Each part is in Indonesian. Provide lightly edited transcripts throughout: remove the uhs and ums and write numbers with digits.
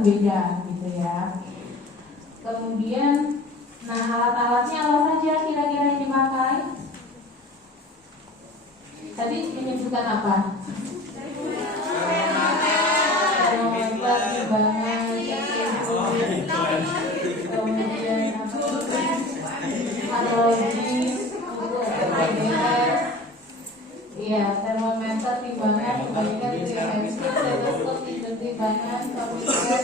berbeda gitu ya. Kemudian, nah alat-alatnya apa saja kira-kira yang dipakai? Tadi menyebutkan apa? Termometer, timbangan, kemudian arloji, IDS, iya termometer, timbangan, kemudian stetoskop, timbangan, komputer.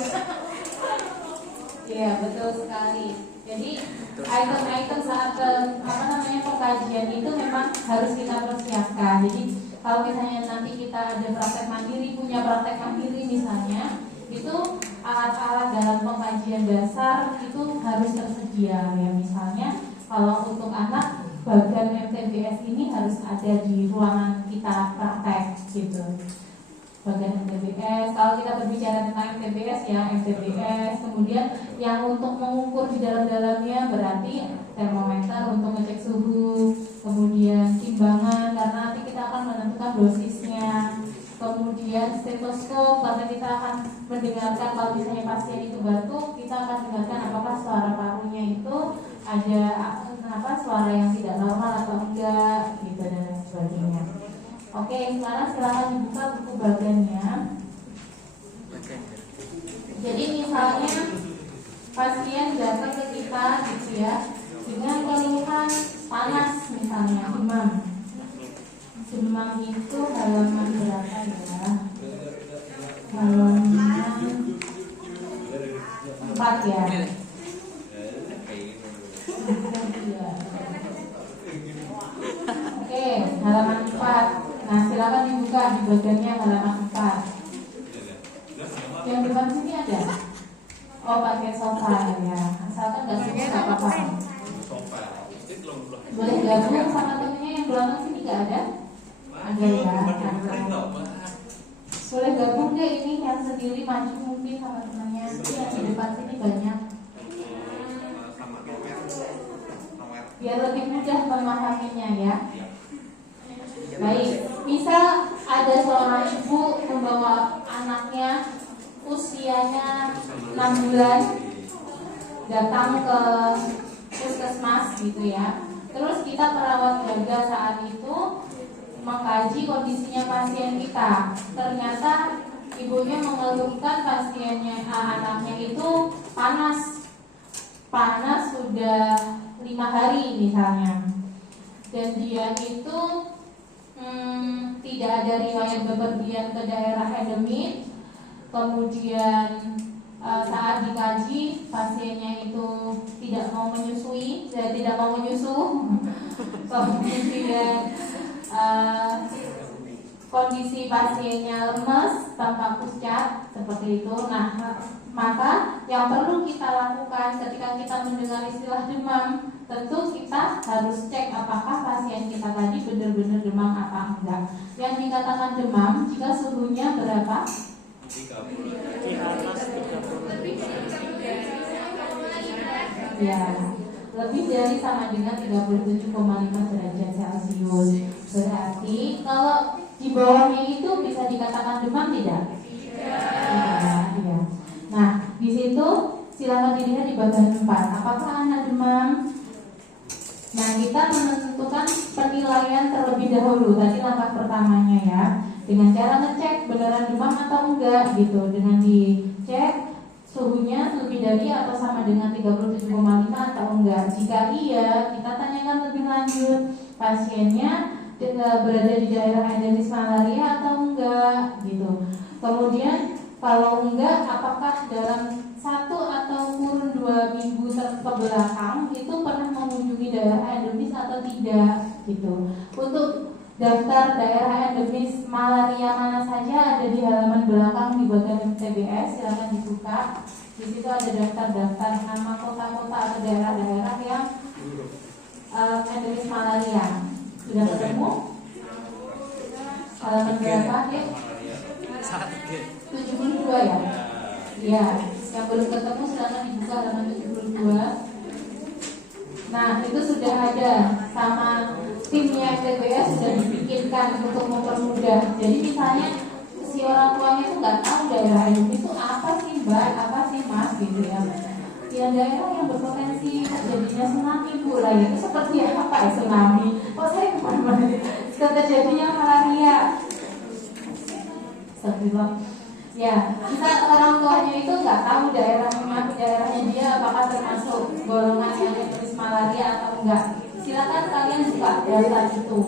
Iya betul sekali. Jadi item-item saat pengkajian itu memang harus kita persiapkan. Jadi kalau misalnya nanti kita ada praktek mandiri, punya praktek mandiri misalnya, itu alat-alat dalam pengkajian dasar itu harus tersedia ya. Misalnya kalau untuk anak bagian MTBS ini harus ada di ruangan kita praktek gitu. Bagian MTBS, kalau kita berbicara tentang MTBS ya, MTBS, kemudian yang untuk mengukur di dalam-dalamnya berarti termometer untuk ngecek suhu, kemudian timbangan karena nanti kita akan menentukan dosisnya, kemudian stetoskop karena kita akan mendengarkan kalau misalnya pasien itu batuk, kita akan dengarkan apakah suara parunya itu ada suara yang tidak normal atau enggak gitu dan sebagainya. Oke, sekarang silakan dibuka buku bagannya. Jadi misalnya pasien datang ke kita gitu ya dengan keluhan panas misalnya demam. Demam itu halaman berapa ya? Halaman 4 ya. Oke, halaman 4. Nah, silakan dibuka di bagiannya halaman 4. Yang depan sini ada? Oh, pakai sofa ya. Asalkan nggak sebut apa-apa. Boleh gabung sama temennya yang belakang sini nggak ada? Ada ya. Boleh gabung deh ini yang sendiri maju mungkin sama temannya. Yang di depan sini banyak. Biar lebih mudah memahaminya ya. Baik, misal ada seorang ibu membawa anaknya usianya 6 bulan datang ke puskesmas gitu ya. Terus kita perawat jaga saat itu mengkaji kondisinya pasien kita. Ternyata ibunya mengeluhkan pasiennya anaknya itu panas sudah 5 hari misalnya. Dan dia itu tidak ada riwayat bepergian ke daerah endemik. Kemudian saat dikaji pasiennya itu tidak mau menyusui, tidak mau menyusu. Kemudian kondisi pasiennya lemes tanpa pucat seperti itu. Nah, maka yang perlu kita lakukan ketika kita mendengar istilah demam, tentu kita harus cek apakah pasien kita tadi benar-benar demam apa enggak. Yang dikatakan demam jika suhunya berapa? 30. Ya, lebih dari sama dengan 37,5 derajat Celcius. Berarti kalau di bawahnya itu bisa dikatakan demam tidak? Tidak. Ya. Nah, di situ silakan dilihat di bagian 4. Apakah anak demam? Nah, kita menentukan penilaian terlebih dahulu. Tadi langkah pertamanya ya, dengan cara ngecek beneran demam atau enggak gitu. Dengan dicek suhunya lebih dari atau sama dengan 37,5 atau enggak. Jika iya, kita tanyakan lebih lanjut pasiennya berada di daerah endemis malaria atau enggak gitu. Kemudian kalau enggak, apakah dalam 1 atau kurun 2 minggu ke belakang itu pernah mengunjungi daerah endemis atau tidak gitu. Untuk daftar daerah endemis malaria mana saja ada di halaman belakang di bagian MTBS, silakan dibuka. Di situ ada daftar-daftar nama kota-kota atau daerah-daerah yang endemis malaria. Sudah ketemu? Halaman berapa, Dek? 72 ya? Ya, yang belum ketemu silakan dibuka halaman 72. Nah, itu sudah ada sama timnya TBS sudah dibikinkan untuk mempermudah. Jadi misalnya si orang tuanya itu nggak tahu daerah itu apa sih Mbak, apa sih Mas gitu ya. Ya daerah yang berpotensi terjadinya tsunami Bu lah, itu seperti apa ya tsunami? Oh saya kemana-mana terjadinya malaria. Sebelum ya kita orang tuanya itu nggak tahu daerahnya dia apakah termasuk golongan yang tulis malaria atau enggak. Silakan kalian buka data itu.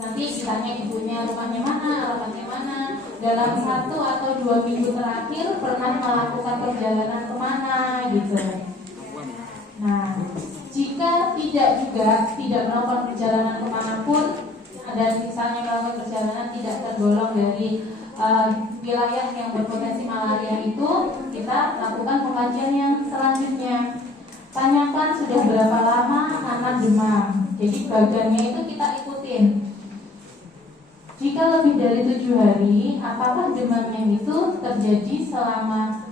Nanti ditanya ibunya rumahnya mana, alamatnya mana, dalam 1 atau 2 minggu terakhir pernah melakukan perjalanan kemana gitu. Nah, jika tidak melakukan perjalanan kemanapun, dan misalnya melakukan perjalanan tidak tergolong dari wilayah yang berpotensi malaria itu, kita lakukan pengajian yang selanjutnya. Tanyakan sudah berapa lama anak demam. Jadi bagiannya itu kita ikutin. Jika lebih dari 7 hari, apakah demamnya itu terjadi selama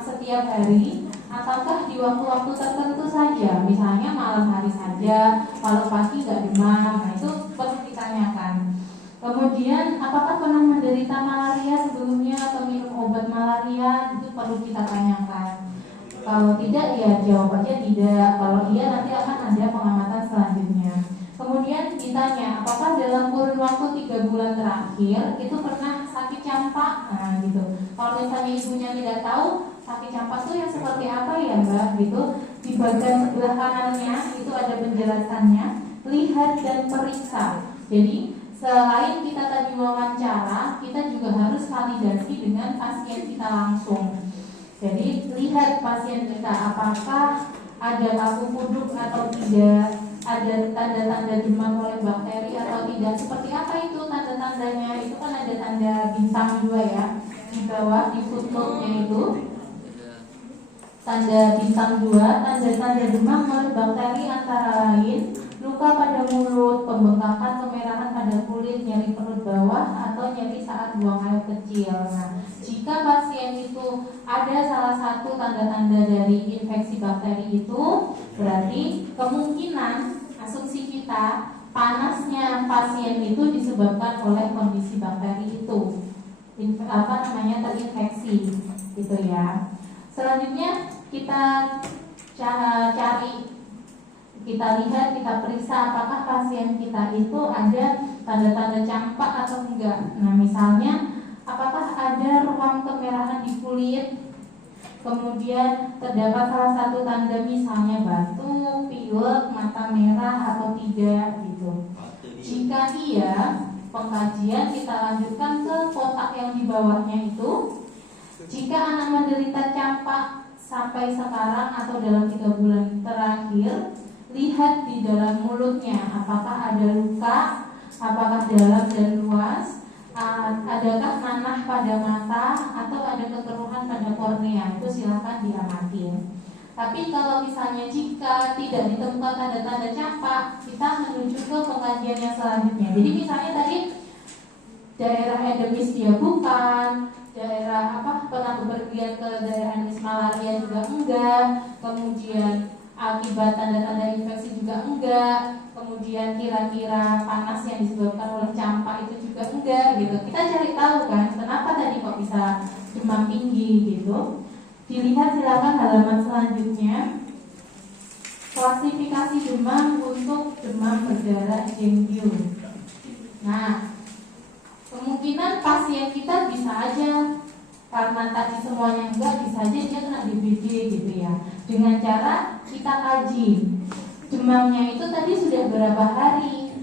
setiap hari, ataukah di waktu-waktu tertentu saja, misalnya malam hari saja, kalau pagi nggak demam, nah itu perlu ditanyakan. Kemudian, apakah pernah menderita malaria sebelumnya atau minum obat malaria, itu perlu kita tanyakan. Kalau tidak, ya jawab aja tidak. Kalau iya, nanti akan ada pengamatan selanjutnya. Kemudian ditanya, apakah dalam kurun waktu 3 bulan terakhir itu pernah sakit campak? Nah gitu. Kalau misalnya ibunya tidak tahu sakit campak itu yang seperti apa ya Mbak gitu, di bagian sebelah kanannya itu ada penjelasannya. Lihat dan periksa. Jadi selain kita tadi wawancara, kita juga harus validasi dengan pasien kita langsung. Jadi lihat pasien kita apakah ada laku kuduk atau tidak, ada tanda-tanda demam oleh bakteri atau tidak. Seperti apa itu tanda-tandanya? Itu kan ada tanda bintang 2 ya di bawah di footnote-nya itu. Tanda bintang 2, tanda-tanda demam oleh bakteri antara lain luka pada mulut, pembengkakan, kemerahan pada kulit, nyeri perut bawah, atau nyeri saat buang air kecil. Nah, jika pasien itu ada salah satu tanda-tanda dari infeksi bakteri itu, berarti kemungkinan asumsi kita panasnya pasien itu disebabkan oleh kondisi bakteri itu, terinfeksi, gitu ya. Selanjutnya kita cari. Kita lihat, kita periksa apakah pasien kita itu ada tanda-tanda campak atau enggak. Nah misalnya, apakah ada ruam kemerahan di kulit, kemudian terdapat salah satu tanda misalnya batuk, pilek, mata merah atau tidak gitu. Jika iya, pengkajian kita lanjutkan ke kotak yang di bawahnya itu. Jika anak menderita campak sampai sekarang atau dalam 3 bulan terakhir, lihat di dalam mulutnya apakah ada luka, apakah dalam dan luas, adakah nanah pada mata atau ada kekeruhan pada kornea. Itu silakan diamatin. Tapi kalau misalnya jika tidak ditemukan tanda-tanda campak, kita menuju ke pengajian yang selanjutnya. Jadi misalnya tadi daerah endemis dia bukan, daerah pernah bepergian ke daerah endemis malaria juga enggak, kemudian akibat tanda-tanda infeksi juga enggak, kemudian kira-kira panas yang disebabkan oleh campak itu juga enggak gitu. Kita cari tahu kan kenapa tadi kok bisa demam tinggi gitu. Dilihat silakan halaman selanjutnya. Klasifikasi demam untuk demam berdarah Dengue. Nah, kemungkinan pasien kita bisa aja karena tadi semuanya enggak, bisa aja dia kena DBD gitu ya. Dengan cara kita kaji demamnya itu tadi sudah berapa hari.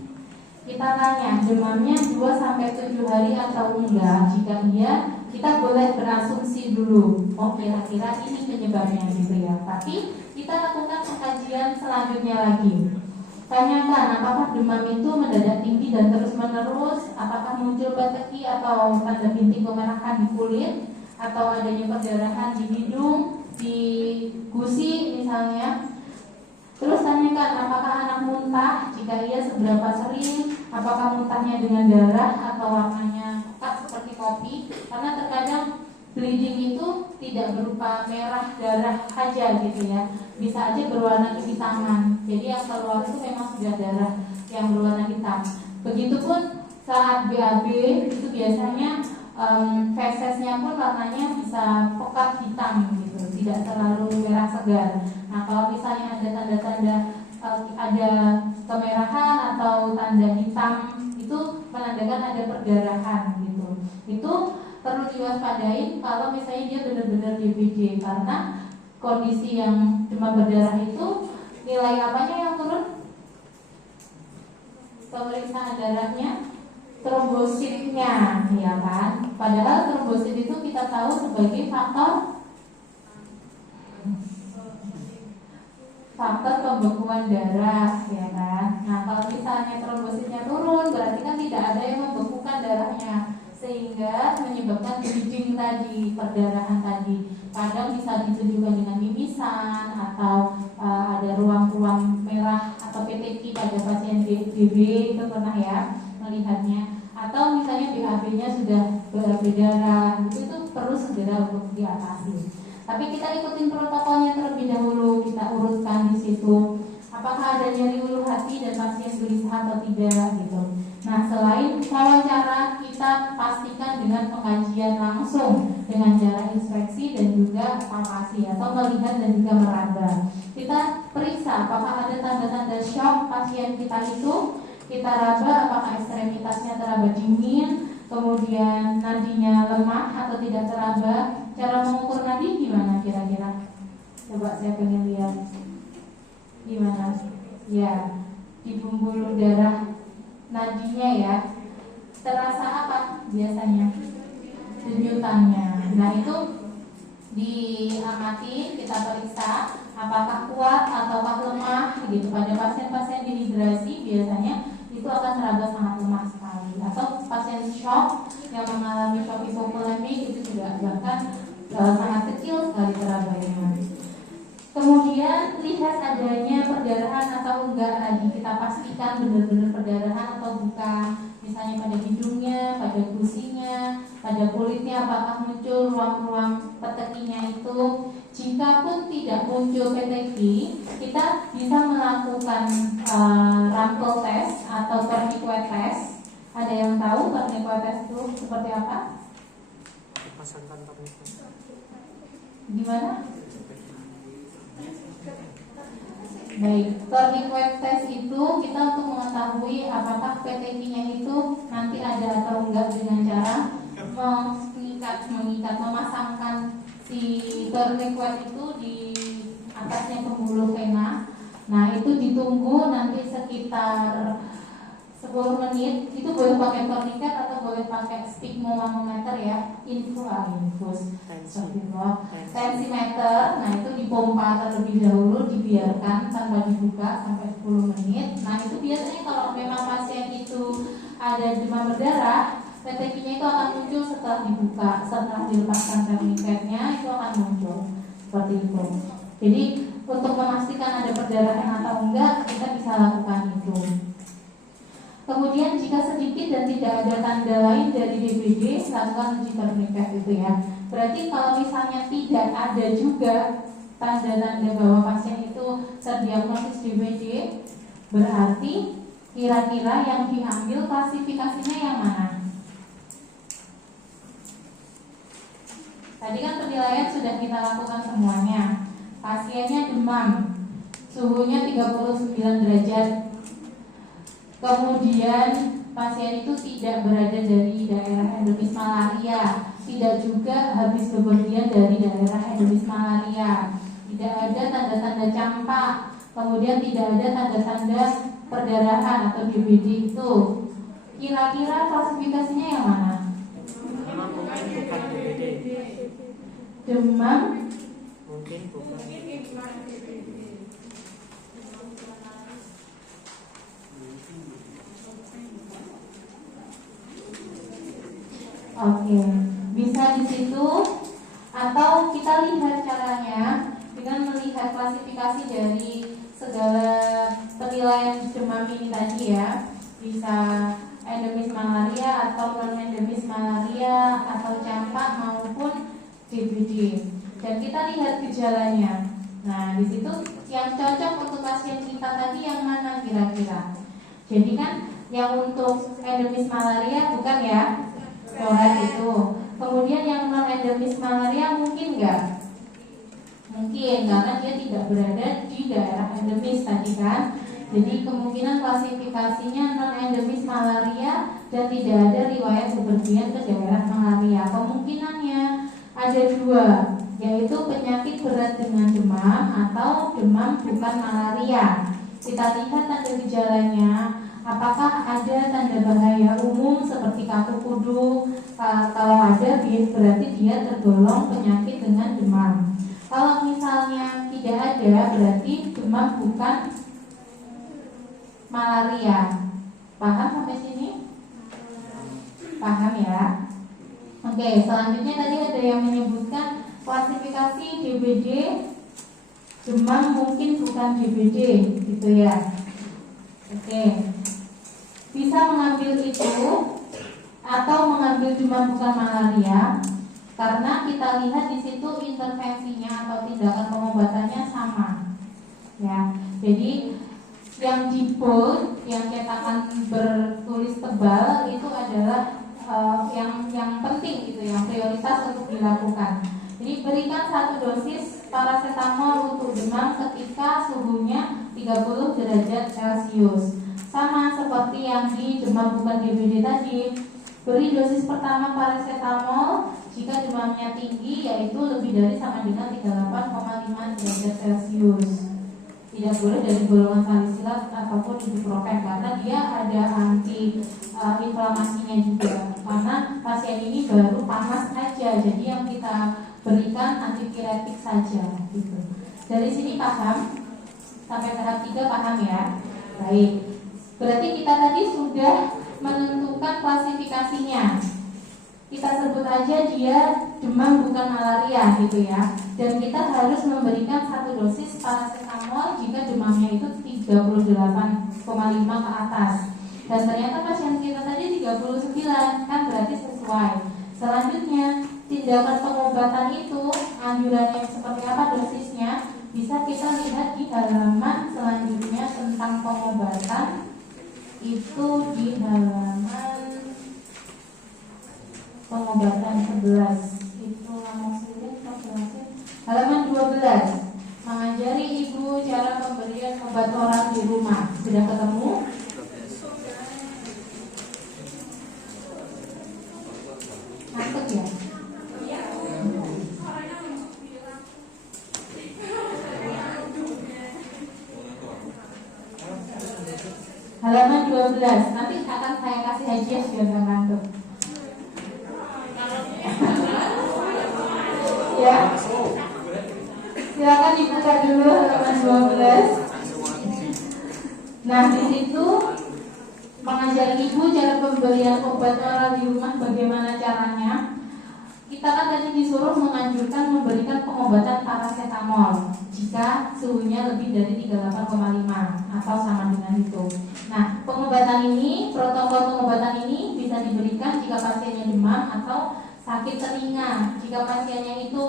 Kita tanya demamnya 2-7 hari atau enggak. Jika iya, kita boleh berasumsi dulu, oh kira-kira ini penyebabnya gitu ya. Tapi kita lakukan pengkajian selanjutnya lagi. Tanyakan apakah demam itu mendadak tinggi dan terus menerus, apakah muncul bateki atau tanda bintik kemerahan di kulit, atau adanya perdarahan di hidung, di gusi misalnya. Terus tanyakan apakah anak muntah, jika iya seberapa sering, apakah muntahnya dengan darah atau warnanya pekat seperti kopi. Karena terkadang bleeding itu tidak berupa merah darah aja gitu ya, bisa aja berwarna kehitaman. Jadi yang keluar itu memang sudah darah yang berwarna hitam. Begitupun saat BAB itu biasanya fesesnya pun warnanya bisa pekat hitam gitu, tidak terlalu merah segar. Nah kalau misalnya ada tanda-tanda ada kemerahan atau tanda hitam, itu menandakan ada perdarahan gitu. Itu perlu diwaspadai kalau misalnya dia benar-benar DBD, karena kondisi yang demam berdarah itu nilai apanya yang turun? Pemeriksaan darahnya, trombositnya, ya kan? Padahal trombosit itu kita tahu sebagai faktor pembekuan darah, ya kan? Nah kalau misalnya trombositnya turun, berarti kan tidak ada yang membekukan darahnya, sehingga menyebabkan bleeding tadi, perdarahan tadi. Kadang bisa ditunjukkan dengan mimisan atau ada ruang-ruang merah atau PTQ pada pasien DB, itu pernah ya melihatnya. Atau misalnya BAB-nya sudah berdarah, itu perlu segera untuk diatasi. Tapi kita ikutin protokolnya terlebih dahulu, kita urutkan di situ. Apakah ada nyeri ulu hati dan pasien gelisah atau tidak gitu. Nah selain wawancara, kita pastikan dengan pengkajian langsung dengan cara inspeksi dan juga palpasi atau melihat dan juga meraba. Kita periksa apakah ada tanda-tanda shock pasien kita itu. Kita raba apakah ekstremitasnya teraba dingin, kemudian nadinya lemah atau tidak teraba. Cara mengukur nadi gimana kira-kira? Coba saya pengen lihat. Gimana? Ya, di pembuluh darah nadinya ya. Terasa apa biasanya? Denyutannya. Nah itu diamati, kita periksa apakah kuat ataukah lemah gitu. Pada pasien-pasien dehidrasi biasanya itu akan teraba sangat lemah sekali. Atau pasien shock yang mengalami shock hipovolemik itu juga bahkan sangat kecil sekali terabanya. Kemudian lihat adanya perdarahan atau enggak lagi, kita pastikan benar-benar perdarahan atau bukan. Misalnya pada hidungnya, pada gusinya, pada kulitnya apakah muncul ruang-ruang petekinya itu. Jika pun tidak muncul PTG, kita bisa melakukan Rampel test atau tourniquet test. Ada yang tahu tourniquet test itu seperti apa? Pasangkan tourniquet. Gimana? Baik, tourniquet test itu kita untuk mengetahui apakah PTG-nya itu nanti ada atau enggak dengan cara mengikat, memasangkan si tourniquet itu di atasnya pembuluh vena. Nah itu ditunggu nanti sekitar 10 menit. Itu boleh pakai tourniquet atau boleh pakai sphygmomanometer ya, infus tensimeter. Nah itu dipompa terlebih dahulu, dibiarkan tanpa dibuka sampai 10 menit. Nah itu biasanya kalau memang pasien itu ada demam berdarah, PTG-nya itu akan muncul setelah dibuka, setelah dilepaskan tourniquetnya itu akan muncul seperti itu. Jadi untuk memastikan ada perdarahan atau enggak, kita bisa lakukan itu. Kemudian jika sedikit dan tidak ada tanda lain dari DBD, lakukan uji tourniquet itu ya. Berarti kalau misalnya tidak ada juga tanda-tanda bahwa pasien itu terdiagnosis DBD, berarti kira-kira yang diambil klasifikasinya yang mana? Tadi kan penilaian sudah kita lakukan semuanya. Pasiennya demam, suhunya 39 derajat. Kemudian pasien itu tidak berada dari daerah endemis malaria, tidak juga habis bepergian dari daerah endemis malaria, tidak ada tanda-tanda campak, kemudian tidak ada tanda-tanda perdarahan atau DBD itu. Kira-kira klasifikasinya yang mana? Demam mungkin bukan DBD. Demam Mungkin bukan. Oke, bisa di situ atau kita lihat caranya dengan melihat klasifikasi dari segala penilaian demam ini tadi ya. Bisa endemis malaria atau non endemis malaria atau campak maupun DBD. Dan kita lihat gejalanya. Nah, di situ yang cocok untuk pasien kita tadi yang mana kira-kira? Jadi kan yang untuk endemis malaria bukan ya? coret itu. Kemudian yang non endemis malaria mungkin nggak? Mungkin, karena dia tidak berada di daerah endemis tadi kan. Jadi kemungkinan klasifikasinya non endemis malaria dan tidak ada riwayat bepergian ke daerah malaria. Kemungkinannya ada dua, yaitu penyakit berat dengan demam atau demam bukan malaria. Kita lihat tanda gejalanya, apakah ada tanda bahaya umum seperti kaku kudu. Kalau ada, berarti dia tergolong penyakit dengan demam. Kalau misalnya tidak ada, berarti demam bukan malaria. Paham sampai sini? Paham ya? Oke, selanjutnya tadi ada yang menyebutkan klasifikasi DBD, demam mungkin bukan DBD, gitu ya. Oke, bisa mengambil itu atau mengambil demam bukan malaria, karena kita lihat di situ intervensinya atau tindakan pengobatannya sama. Ya, jadi yang di bold, yang cetakan bertulis tebal itu adalah yang penting gitu, yang prioritas untuk dilakukan. Jadi berikan 1 dosis paracetamol untuk demam ketika suhunya 30 derajat Celcius. Sama seperti yang di demam bukan DBD tadi. Beri dosis pertama paracetamol jika demamnya tinggi, yaitu lebih dari sama dengan 38,5 derajat Celcius. Tidak boleh dari golongan salisilat ataupun ibuprofen, karena dia ada anti inflamasinya juga. Karena pasien ini baru panas aja, jadi yang kita berikan antipiretik saja gitu. Dari sini paham? Sampai tahap 3 paham ya? Baik. Berarti kita tadi sudah menentukan klasifikasinya. Kita sebut aja dia demam bukan malaria gitu ya. Dan kita harus memberikan 1 dosis paracetamol jika demamnya itu 38,5 ke atas. Dan ternyata pasien kita tadi 39, kan berarti sesuai. Selanjutnya, tindakan pengobatan itu anjurannya seperti apa dosisnya bisa kita lihat di halaman selanjutnya tentang pengobatan. Itu di halaman pengobatan 11. Itu halaman 12. Mengajari ibu cara pemberian obat oral di rumah. Sudah ketemu? Ngantuk ya? Halaman 12. Nanti akan saya kasih hadiah biar nggak ngantuk. Ya. Silakan dibuka dulu halaman 12. Nah, di situ mengajari ibu cara pemberian obat oral di rumah, bagaimana caranya. Kita kan tadi disuruh menganjurkan memberikan pengobatan paracetamol jika suhunya lebih dari 38,5 atau sama dengan itu. Nah, pengobatan ini, protokol pengobatan ini bisa diberikan jika pasiennya demam atau sakit telinga. Jika pasiennya itu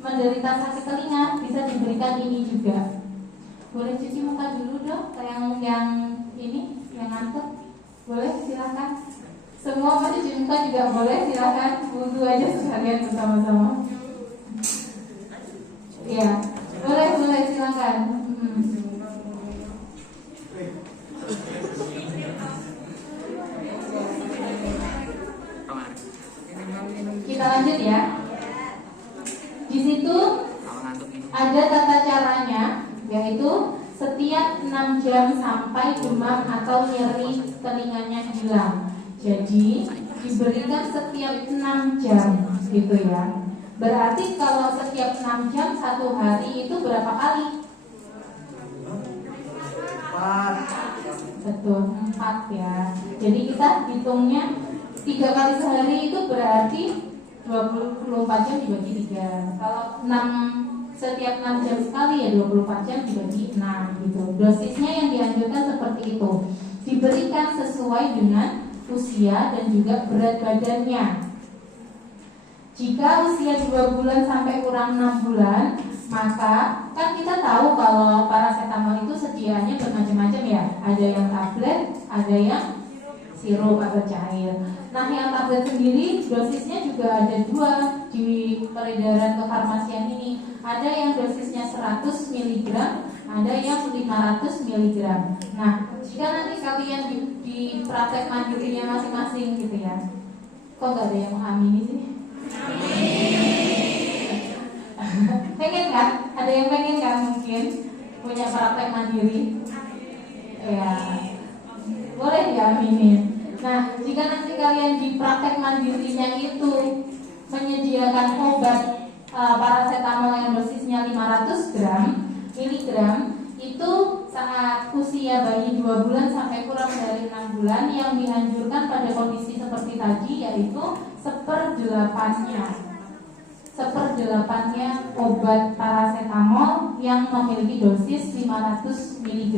menderita sakit telinga, bisa diberikan ini juga. Boleh cuci muka dulu dong, yang ini, yang ngantuk. Boleh, silakan. Semua mau cuci muka juga boleh, silakan. Wudhu aja sekalian bersama-sama. Iya, boleh silakan. Kita lanjut ya. Di situ ada tata caranya, yaitu setiap 6 jam sampai demam atau nyeri telinganya hilang. Jadi diberikan setiap 6 jam gitu ya. Berarti kalau setiap 6 jam 1 hari itu berapa kali? Betul, 4 ya. Jadi kita hitungnya 3 kali sehari itu berarti 24 jam dibagi 3. Kalau setiap 6 jam sekali ya 24 jam dibagi 6 gitu. Dosisnya yang dianjurkan seperti itu. Diberikan sesuai dengan usia dan juga berat badannya. Jika usia 2 bulan sampai kurang 6 bulan, maka kan kita tahu kalau paracetamol itu sediaannya bermacam-macam ya. Ada yang tablet, ada yang sirup atau cair. Nah, yang tablet sendiri dosisnya juga ada dua di peredaran kefarmasian ini. Ada yang dosisnya 100 mg, ada yang 500 mg. Nah, jika nanti kalian di praktek mandirinya masing-masing gitu ya, kok gak ada yang mengamini sih? Pengen kan? Ada yang pengen kan mungkin punya praktek mandiri? Ya, boleh diaminin. Nah, jika nanti kalian di praktek mandirinya itu menyediakan obat paracetamol yang dosisnya 500 miligram, itu saat usia bayi 2 bulan sampai kurang dari 6 bulan yang dianjurkan pada kondisi seperti tadi yaitu 1/8-nya obat paracetamol yang memiliki dosis 500 mg.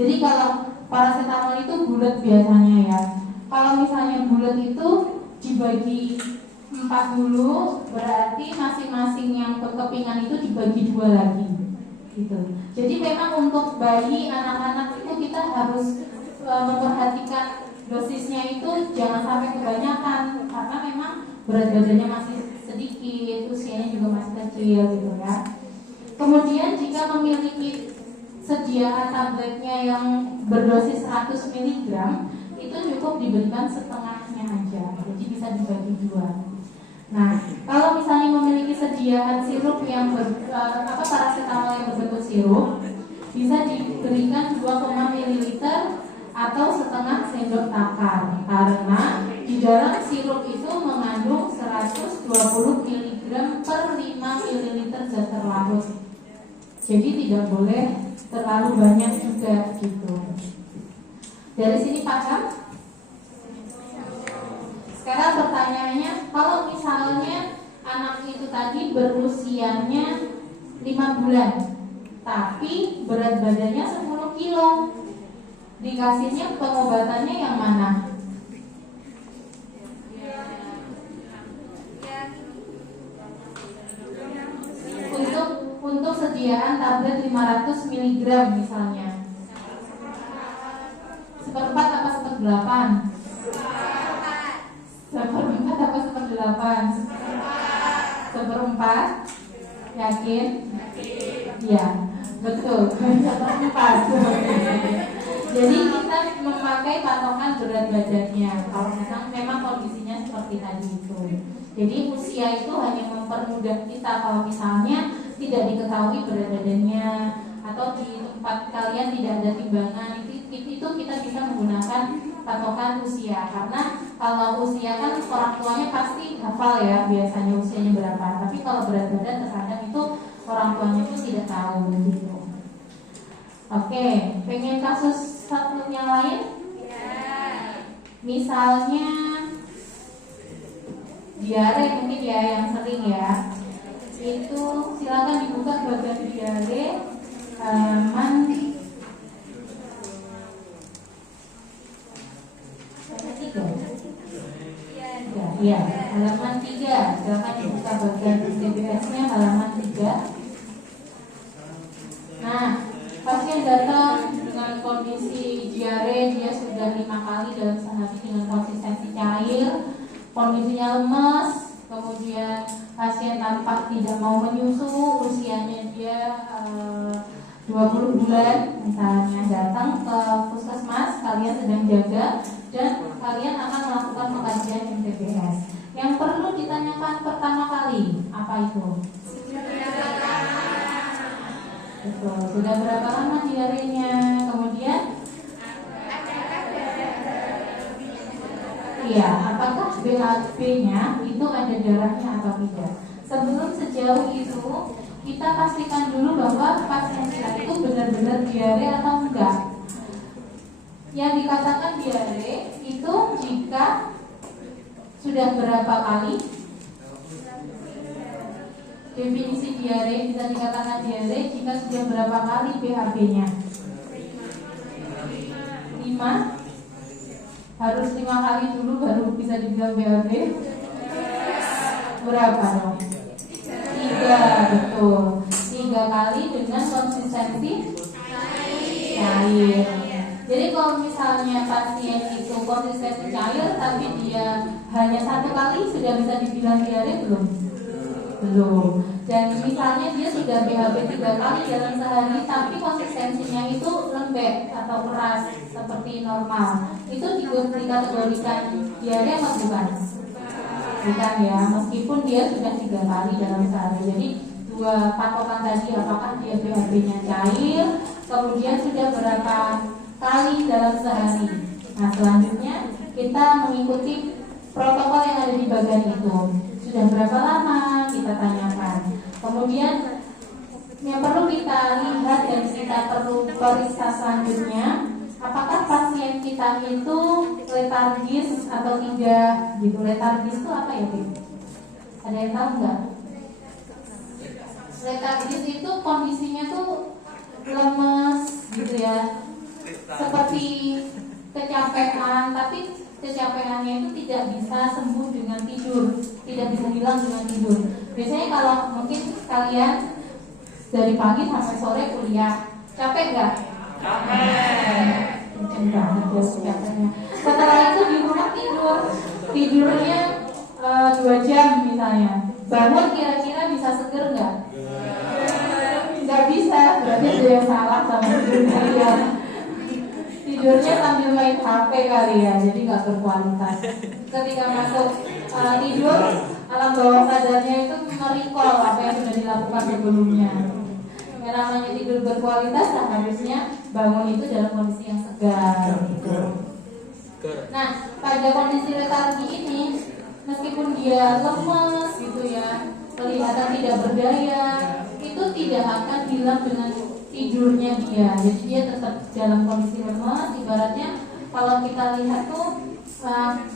Jadi kalau paracetamol itu bulat biasanya ya. Kalau misalnya bulat itu dibagi 4 dulu, berarti masing-masing yang kekepingan itu dibagi 2 lagi. Gitu. Jadi memang untuk bayi, anak-anak itu kita harus memperhatikan dosisnya itu jangan sampai kebanyakan karena memang berat badannya masih sedikit, usianya juga masih kecil gitu ya. Kemudian jika memiliki sediaan tabletnya yang berdosis 100 mg itu cukup diberikan setengahnya aja, jadi bisa dibagi 2. Nah, kalau misalnya memiliki sediaan sirup yang paracetamol yang berbentuk sirup, bisa diberikan 2,5 ml atau setengah sendok takar karena di dalam sirup itu mengandung 120 mg per 5 ml zat terlarut. Jadi tidak boleh terlalu banyak juga gitu. Dari sini paham? Sekarang pertanyaannya, kalau misalnya anak itu tadi berusianya 5 bulan tapi berat badannya 10 kilo, dikasihnya pengobatannya yang mana? Untuk sediaan tablet 500 mg misalnya 1/4 apa 1/8? 1/4 apa 1/8? 1/4? Yakin? Ya, betul. 1/4. Jadi kita memakai patokan berat badannya kalau memang kondisinya seperti tadi itu. Jadi usia itu hanya mempermudah kita kalau misalnya tidak diketahui berat badannya atau di tempat kalian tidak ada timbangan, itu kita bisa menggunakan patokan usia karena kalau usia kan orang tuanya pasti hafal ya biasanya usianya berapa, tapi kalau berat badan terkadang itu orang tuanya pun tidak tahu gitu. Oke, pengen kasus satu yang lain? Misalnya diare mungkin ya yang sering ya. Itu silakan dibuka bagian diare halaman 3. Ya, halaman 3. Silakan dibuka bagian TBS-nya halaman 3. Nah, pasien datang dengan kondisi diare, dia sudah 5 kali dalam sehari dengan konsistensi cair, kondisinya lemas, kemudian pasien tampak tidak mau menyusu, usianya dia 20 bulan misalnya, datang ke puskesmas, kalian sedang jaga dan kalian akan melakukan pengkajian MTBS. Yang perlu ditanyakan pertama kali apa itu? Betul, sudah berapa lama diarenya? Kemudian iya, apakah BAB-nya itu ada darahnya atau tidak? Sebelum sejauh itu, kita pastikan dulu bahwa pasien kita itu benar-benar diare atau enggak. Yang dikatakan diare itu jika sudah berapa kali. Definisi diare bisa dikatakan diare jika sudah berapa kali BAB-nya? 5. Harus 5 kali dulu baru bisa dibilang BAB. Berapa dong? 3, betul. 3 kali dengan konsistensi cair. Jadi kalau misalnya pasien itu konsistensi cair tapi dia hanya 1 kali, sudah bisa dibilang diare belum? Belum. Dan misalnya dia sudah BAB 3 kali dalam sehari tapi konsistensinya itu lembek atau keras seperti normal, itu dikategorikan diare atau bukan? Bukan ya, meskipun dia sudah 3 kali dalam sehari. Jadi 2 patokan tadi, apakah dia BAB-nya cair, kemudian sudah berapa kali dalam sehari. Nah selanjutnya kita mengikuti protokol yang ada di bagian itu. Sudah berapa lama kita tanyakan. Kemudian yang perlu kita lihat dan kita perlu periksa selanjutnya, apakah pasien kita itu letargis atau tidak gitu. Letargis itu apa ya, Bim? Ada yang tahu nggak? Letargis itu kondisinya tuh lemes gitu ya, seperti kecapean, tapi kecapeannya itu tidak bisa sembuh dengan tidur, tidak bisa hilang dengan tidur. Biasanya kalau mungkin kalian dari pagi sampai sore kuliah, capek nggak? Capek. Kenceng banget ya capeknya. Setelah itu di rumah tidurnya 2 jam misalnya. Bangun kira-kira bisa seger nggak? Nggak bisa, berarti ada yang salah sama tidurnya ya. Tidurnya sambil main HP kali ya, jadi nggak berkualitas. Ketika masuk tidur, alam bawah sadarnya itu merecall apa yang sudah dilakukan sebelumnya. Yang namanya tidur berkualitas seharusnya bangun itu dalam kondisi yang segar. Nah, pada kondisi letargi ini, meskipun dia lemes gitu ya, kelihatan tidak berdaya, itu tidak akan hilang dengan tidurnya dia. Jadi dia tetap dalam kondisi lemas. Ibaratnya kalau kita lihat tuh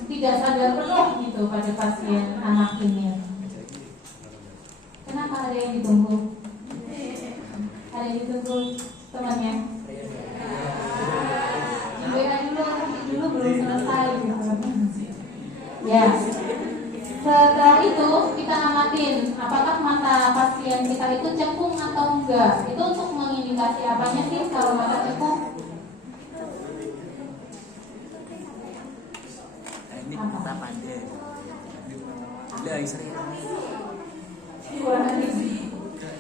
tidak sadar penuh gitu pada pasien anak ini. Kenapa ada yang ditunggu? Ada yang ditunggu temannya? WA dulu belum selesai gitu. Ya. Setelah itu kita amatin apakah mata pasien kita itu cekung atau enggak. Itu untuk mengindikasi apanya sih kalau mata cekung? Ini mata pandai. Udah sering.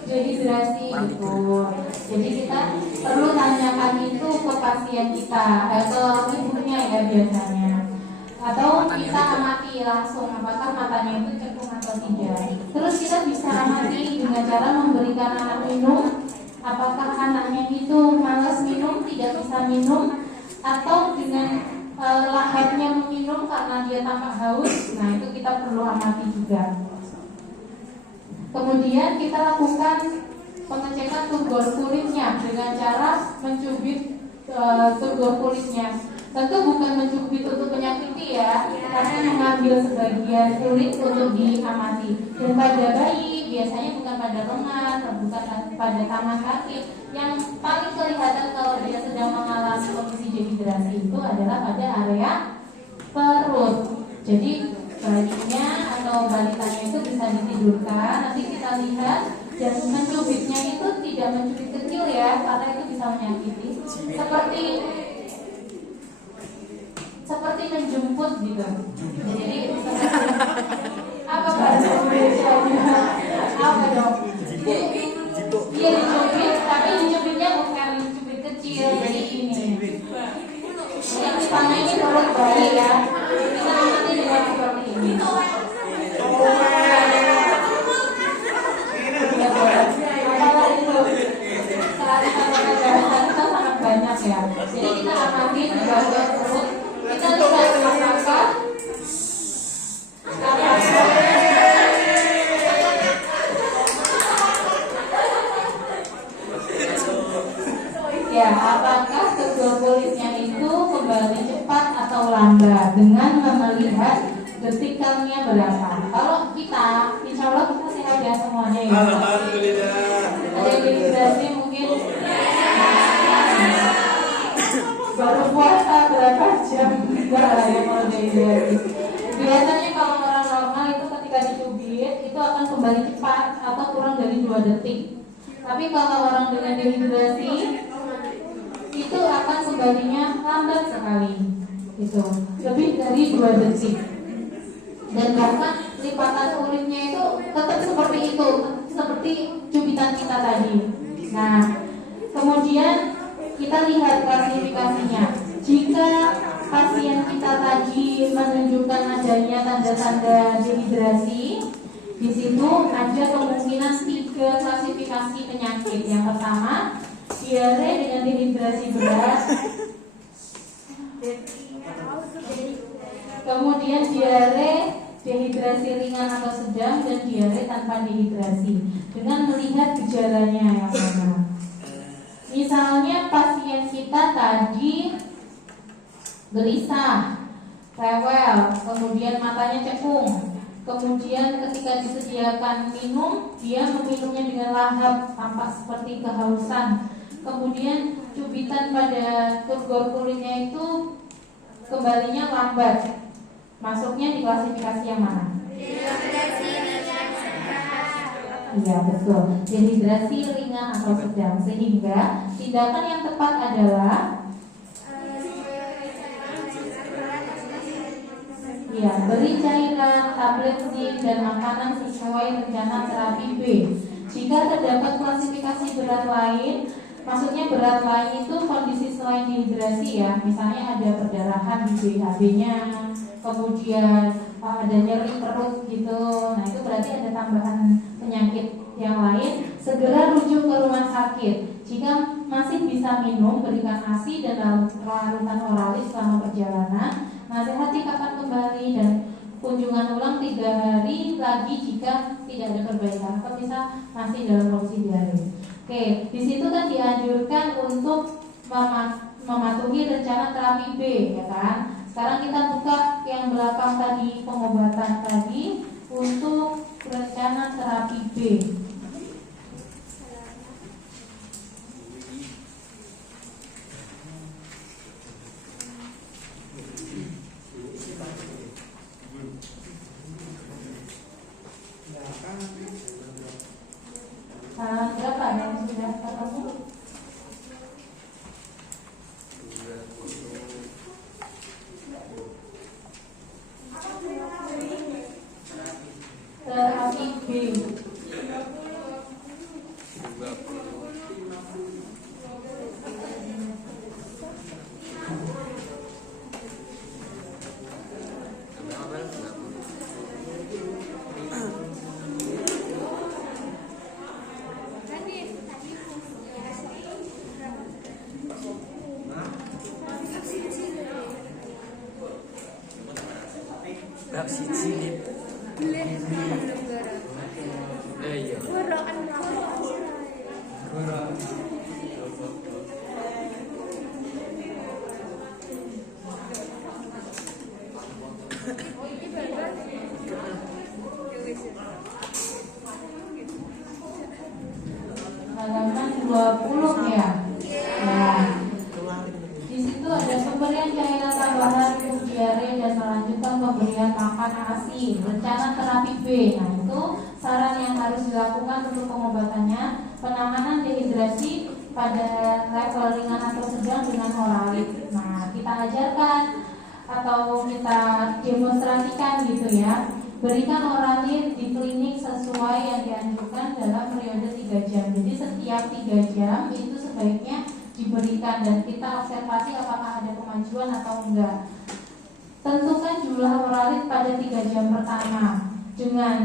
Dehidrasi gitu. Jadi kita perlu tanyakan itu ke pasien kita, ke ibunya ya biasanya. Atau kita amati langsung apakah matanya itu cekung atau tidak. Terus kita bisa amati dengan cara memberikan anak minum. Apakah anaknya itu malas minum, tidak bisa minum, atau dengan lahapnya meminum karena dia tampak haus. Nah itu kita perlu amati juga. Kemudian kita lakukan pengecekan turgor kulitnya dengan cara mencubit turgor kulitnya. Tentu bukan mencubit untuk menyakiti ya, tapi mengambil sebagian kulit untuk diamati. Dan pada bayi biasanya bukan pada lengan, bukan pada tangan kaki. Yang paling kelihatan kalau dia sedang mengalami kondisi dehidrasi itu adalah pada area perut. Jadi bayinya atau balitanya itu bisa ditidurkan. Nanti kita lihat dan mencubitnya itu tidak mencubit kecil ya, karena itu bisa menyakiti. Seperti menjemput gitu. Jadi apa bahasa Indonesia-nya? Apa dong? Dia dicubit, tapi dicubitnya bukan dicubit kecil. Jadi ini. Yang misalnya ini perut bayi ya. Kita amati dengan seperti ini. Ya boleh. Apakah itu? Kelarisan bahasa kita sangat banyak ya. Jadi kita amati di bagian perut. Kita lihat apakah ya, apakah turgor kulitnya itu kembali cepat atau lambat dengan melihat detikannya berapa. Kalau kita, insya Allah kita sehat ya semuanya ya. Alhamdulillah. Ada yang dehidrasi mungkin baru puasa berapa jam enggak lah ya kalau dehidrasi. Biasanya kalau orang normal itu ketika dicubit itu akan kembali cepat atau kurang dari 2 detik. Tapi kalau orang dengan dehidrasi itu akan kembalinya lambat sekali. gitu, lebih dari 2 detik. Dan bahkan lipatan urinnya itu tetap seperti itu, seperti cubitan kita tadi. Nah, kemudian kita lihat klasifikasinya. Jika pasien kita tadi menunjukkan adanya tanda-tanda dehidrasi, di situ ada kemungkinan 3 klasifikasi penyakit. Yang pertama, diare dengan dehidrasi berat. Kemudian diare dehidrasi ringan atau sedang, dan diare tanpa dehidrasi. Dengan melihat gejalanya yang mana. Misalnya pasien kita tadi gelisah, rewel, kemudian matanya cekung, kemudian ketika disediakan minum, dia meminumnya dengan lahap, tampak seperti kehausan. Kemudian cubitan pada turgor kulitnya itu kembalinya lambat. Masuknya di klasifikasi yang mana? Iya, betul. Dehidrasi ringan atau sedang. Sehingga tindakan yang tepat adalah beri cairan, tablet zinc, dan makanan sesuai rencana terapi B. Jika terdapat klasifikasi berat lain, maksudnya berat lain itu kondisi selain dehidrasi ya. Misalnya ada perdarahan di BHB-nya, kemudian ada nyeri perut gitu. Nah, itu berarti ada tambahan penyakit yang lain. Segera rujuk ke rumah sakit. Jika masih bisa minum, berikan ASI dan larutan oralis selama perjalanan. Nasihati kapan kembali dan kunjungan ulang 3 hari lagi jika tidak ada perbaikan atau bisa masih dalam kondisi diare. Oke, di situ kan dianjurkan untuk mematuhi rencana terapi B, ya kan? Sekarang kita buka yang belakang tadi, pengobatan tadi untuk rencana terapi B. Berapa yang sudah ketemu? Terapi B. Bab siji nih. Iya. Halaman 20 ya. Nah, di situ ada pemberian cairan tambahan untuk diare dan melanjutkan pemberian makan ASI. Rencana terapi B. Nah, itu saran yang harus dilakukan untuk pengobatannya. Penanganan dehidrasi pada level ringan atau sedang dengan oralit. Nah, kita ajarkan atau kita demonstrasikan gitu ya. Berikan oralit di klinik sesuai yang dianjurkan dalam periode 3 jam. Jadi setiap 3 jam itu sebaiknya diberikan dan kita observasi apakah ada kemajuan atau enggak. Tentukan jumlah oralit pada 3 jam pertama dengan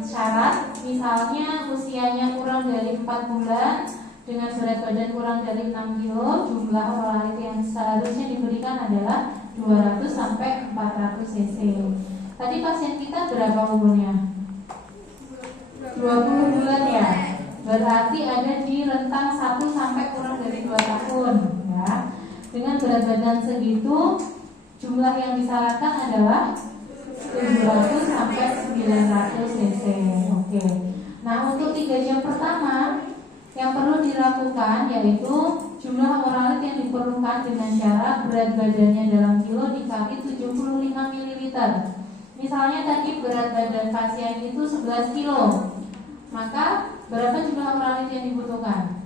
syarat misalnya usianya kurang dari 4 bulan dengan berat badan kurang dari 6 kilo. Jumlah oralit yang seharusnya diberikan adalah 200 sampai 400 cc. Tadi pasien kita berapa umurnya? 20 bulan ya. Berarti ada di rentang 1 sampai kurang dari 2 tahun ya. Dengan berat badan segitu, jumlah yang disarankan adalah 700 sampai 900 cc. Oke. Nah, untuk 3 jam pertama yang perlu dilakukan yaitu jumlah oralit yang diperlukan dengan cara berat badannya dalam kilo dikali 75 ml. Misalnya tadi berat badan pasien itu 11 kilo, maka berapa jumlah oralit yang dibutuhkan?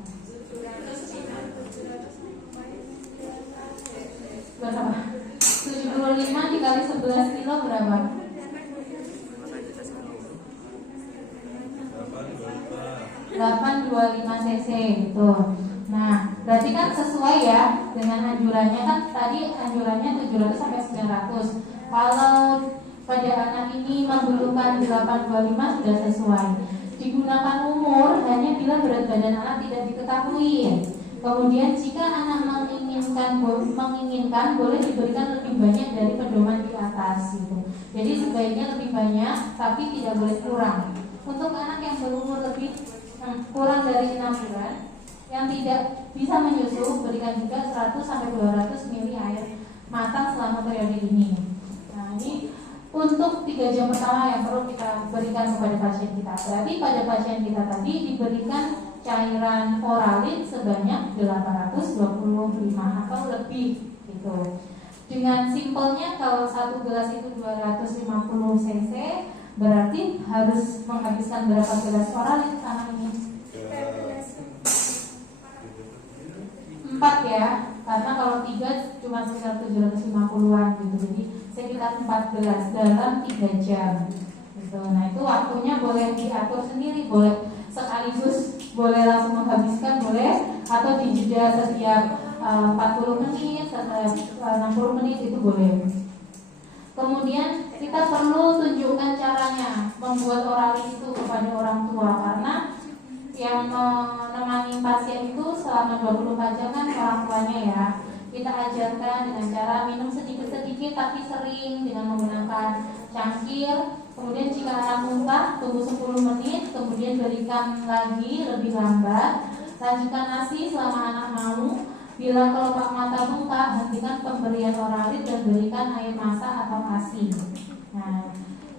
Berapa? 825 cc gitu. Nah, berarti kan sesuai ya dengan anjurannya, kan tadi anjurannya 700 sampai 900. Kalau pada anak ini membutuhkan 825 sudah sesuai. Digunakan umur hanya bila berat badan anak tidak diketahui. Kemudian jika anak menginginkan boleh diberikan lebih banyak dari pedoman di atas gitu. Jadi sebaiknya lebih banyak tapi tidak boleh kurang. Untuk anak yang berumur lebih kurang dari 6 bulan yang tidak bisa menyusu, berikan juga 100 sampai 200 ml air matang selama periode ini. Nah, ini untuk 3 jam pertama yang perlu kita berikan kepada pasien kita. Berarti pada pasien kita tadi diberikan cairan oralin sebanyak 825 atau lebih gitu. Dengan simpelnya kalau satu gelas itu 250 cc, berarti harus menghabiskan berapa gelas oralin anak ini? 4 ya, karena kalau 3 cuma sekitar 750-an gitu. Jadi sekitar 14 dalam 3 jam gitu. Nah itu waktunya boleh diatur sendiri, boleh sekaligus, boleh langsung menghabiskan, boleh, atau di jeda setiap 40 menit, setiap 60 menit itu boleh. Kemudian kita perlu tunjukkan caranya membuat oralin itu kepada orang tua, karena yang menemani pasien itu selama 24 jam kan orang tuanya ya. Kita ajarkan dengan cara minum sedikit-sedikit tapi sering dengan menggunakan cangkir. Kemudian jika anak muntah tunggu 10 menit, kemudian berikan lagi lebih lambat. Lanjutkan ASI selama anak mau. Bila kelopak mata muntah, hentikan pemberian oralin dan berikan air masak atau ASI. Nah,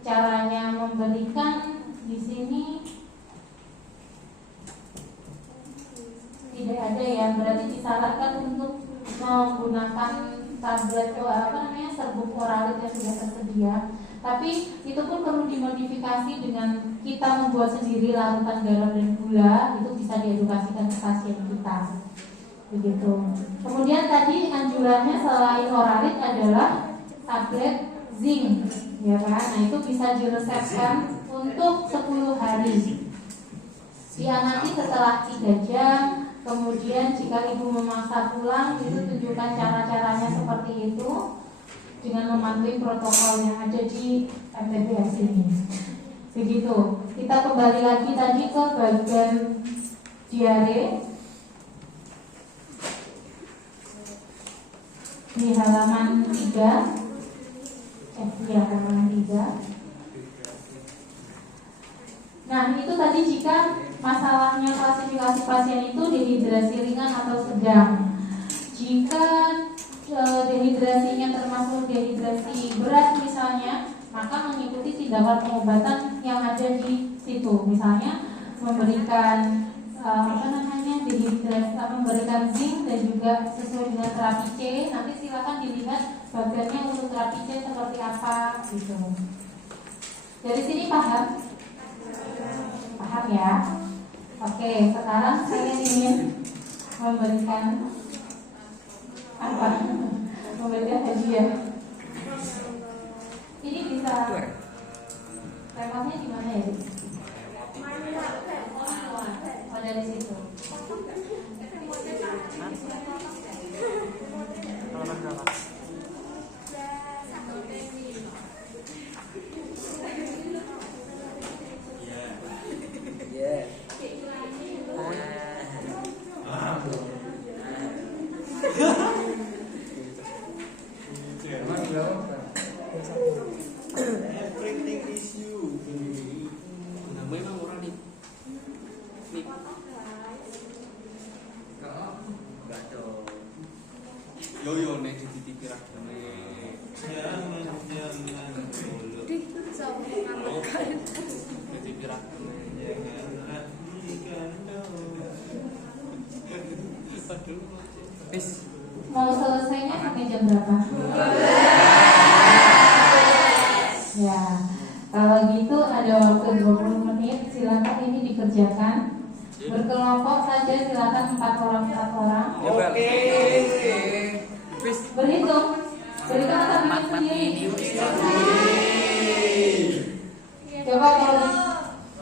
caranya memberikan di sini tidak ada ya, berarti disarankan untuk menggunakan tablet serbuk oralin yang sudah tersedia. Tapi itu pun perlu dimodifikasi dengan kita membuat sendiri larutan garam dan gula, itu bisa diedukasikan ke pasien kita. Begitu. Kemudian tadi anjurannya selain oralin adalah tablet zinc, ya kan? Nah itu bisa diresepkan untuk 10 hari. Diamati setelah 3 jam. Kemudian jika ibu memaksa pulang, itu tunjukkan cara-caranya seperti itu dengan mematuhi protokol yang ada di MTBS ini. Begitu. Kita kembali lagi tadi ke bagian diare di halaman 3. Halaman 3. Nah itu tadi jika masalahnya klasifikasi pasien itu dehidrasi ringan atau sedang. Jika dehidrasinya termasuk dehidrasi berat misalnya, maka mengikuti tindakan pengobatan yang ada di situ. Misalnya memberikan dehidrasi, memberikan zinc dan juga sesuai dengan terapi C. Nanti silakan dilihat bagiannya untuk terapi C seperti apa gitu. Dari sini paham? Paham ya? Oke, sekarang saya ingin memberikan apa? Memberikan hadiah. Ini bisa remote-nya di mana ya? Oh, dari situ. Yo nek dititipi ragane. Dititipi ragane. Wis. Mau selesainya sampai jam berapa? Ya, kalau gitu ada waktu 20 menit. Silakan ini dikerjakan. Berkelompok saja, silakan 4 orang. Oke. Berhitung atau bikin sendiri? Coba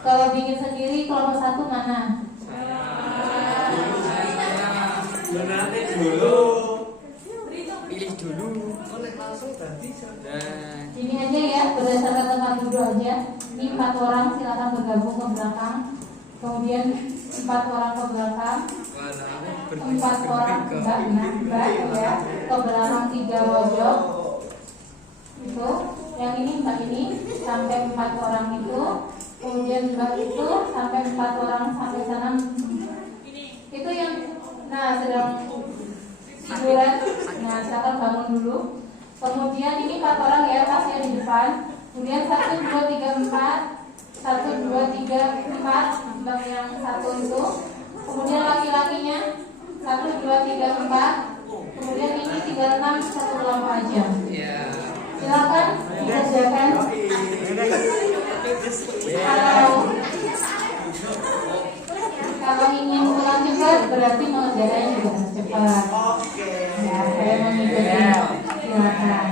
kalau bikin sendiri kelompok 1 mana? dulu. Pilih dulu. Langsung ganti. Nah, Ini aja ya, berdasarkan tempat duduk aja. Ini 4 orang, silakan bergabung ke belakang. Kemudian 4 orang ke belakang, 4 orang mbak ya, ke belakang 3 pojok. Itu, yang ini mbak ini sampai 4 orang itu. Kemudian mbak itu sampai 4 orang sampai sana. Itu yang, nah sedang tiduran. Nah silakan bangun dulu. Kemudian ini 4 orang ya, pasnya di depan. Kemudian 1, 2, 3, 4. 1, 2, 3, 4. Bang yang satu itu. Kemudian laki-lakinya 1, 2, 3, 4. Kemudian ini 36, satu kelompok aja. Silakan dikerjakan. Kalau ingin pulang cepat berarti mengerjakannya juga harus cepat. Ya, saya mengikuti. Silakan.